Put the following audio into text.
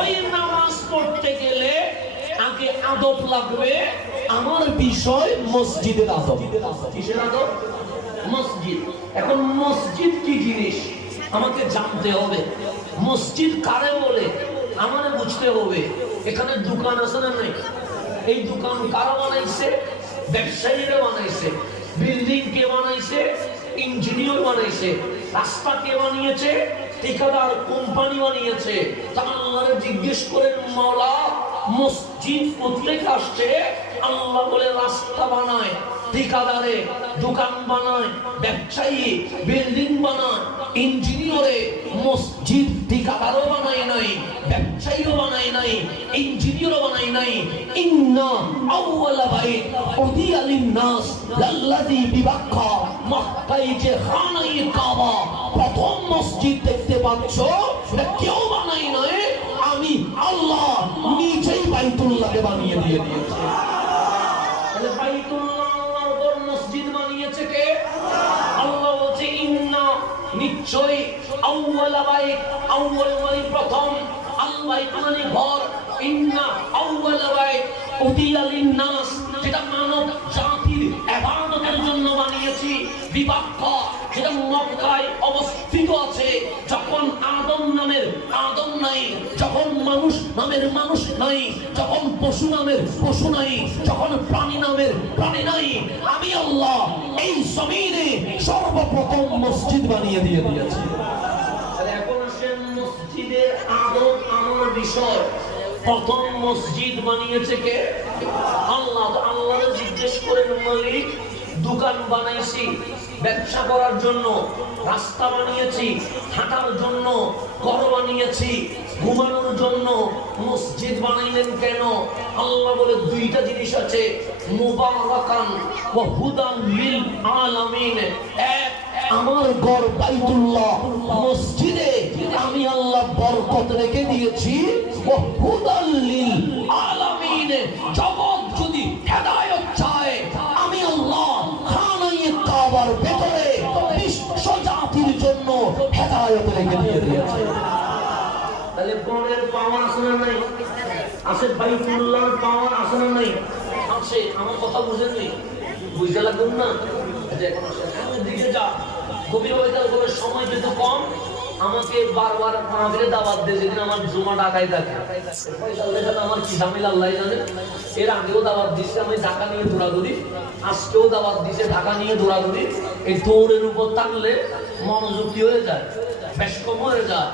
ওই নামাজ পড়তে গেলে আগে আদব লাগবে। আমার বিষয় মসজিদের আদব। কিসের আদব? মসজিদ। এখন মসজিদ কি জিনিস আমাকে জানতে হবে। মসজিদ কারে বলে আমারে বুঝতে হবে। এখানে দোকান আছে না নাই? এই দোকান কারা বানাইছে? ব্যবসায়ীরা বানাইছে। বিল্ডিং কে বানাইছে? ইঞ্জিনিয়ার বানাইছে। রাস্তা কে বানিয়েছে? ঠিকাদার কোম্পানি বানিয়েছে। তা আল্লাহরে জিজ্ঞেস করেন, মাওলা মসজিদ কোথেকে আসছে? আল্লাহ বলে রাস্তা বানায়, ঠিকাদারে দোকান বানায়, ব্যবসায়ী বিল্ডিং বানায়, ইঞ্জিনিয়ারে মসজিদ ঠিকাদারও বানায় নাই, ব্যবসায়ীও বানায় নাই, ইঞ্জিনিয়ারও বানায় নাই। ইন্না আউওয়ালা বাইত উদিয়া লিন-নাস লাল্লাযী বিবাক্কা, মক্কায় যে খানায়ে কাবা প্রথম মসজিদ দেখতে পাচ্ছ, এটা কেউ বানায় নাই, আমি আল্লাহ নিজেই বাইতুল্লাহকে বানিয়ে দিয়েছি। তাহলে বাইতুল্লাহ আল্লাহর ঘর, মসজিদ বানিয়েছে কে? আল্লাহ বলছে ইন্না, নিশ্চয়ই, আউওয়ালা বাইত, আউওয়াল মানে প্রথম, আল বাইত মানে ঘর, ইন্না আউওয়ালা বাইত উদিয়া লিন-নাস, যেটা মানব জাতির ইবাদতের জন্য বানিয়েছি, বিবাক্কা, যেটা মক্কায় অবস্থিত আছে। যখন আদম নামের আদম নাই, যখন মানুষ নামের মানুষ নাই, যখন পশু নামের পশু নাই, যখন প্রাণী নামের প্রাণী নাই, আমি আল্লাহ এই জমিনে সর্বপ্রথম মসজিদ বানিয়ে দিয়েছি। এখন আসেন মসজিদের আদব আমার বিষয়। প্রথম মসজিদ বানিয়েছে কে? আল্লাহ। আল্লাহরে জিজ্ঞেস করেন, মালিক দোকান বানাইছি ব্যবসা করার জন্য, রাস্তা বানিয়েছি হাঁটার জন্য, ঘর বানিয়েছি ঘুমানোর জন্য, মসজিদ বানাইলেন কেন? আল্লাহ বলে দুইটা জিনিস আছে, মুবারাকান ওয়া হুদান লিল আলামিন। এক, আমার ঘর বাইতুল্লাহ, মসজিদে আমি আল্লাহ বরকত রেখে দিয়েছি, ওয়া হুদান লিল আলামিন, জগৎ যদি হেদায়েত চায় আমি আল্লাহ খানায়ে কাবার ভেতরে বিশ্ব জাতির জন্য হেদায়েত রেখে দিয়েছি। তাহলে ঘরের পাওয়ার আছে না নাই? আছে। বাইতুল্লাহর পাওয়ার আছে না নাই? আছে। আমার কথা বুঝেননি? বুঝতে লাগুন না? এখন আসেন দিকে যা, গভীর হয়ে যাওয়ার পরে সময় যেহেতু কম, আমাকে বারবার মাহফিলে দাওয়াত দিয়ে, যেদিন আমার জুমা ঢাকায় থাকে, আমার কি ঝামেলা আল্লাহ জানে। এর আগেও দাওয়াত দিচ্ছে আমি ঢাকা নিয়ে দৌড়াদৌড়ি, আজকেও দাওয়াত দিচ্ছে ঢাকা নিয়ে দৌড়াদৌড়ি। এই দৌড়ের উপর থাকলে মনোযোগ কি হয়ে যায়? বেশ কম হয়ে যায়।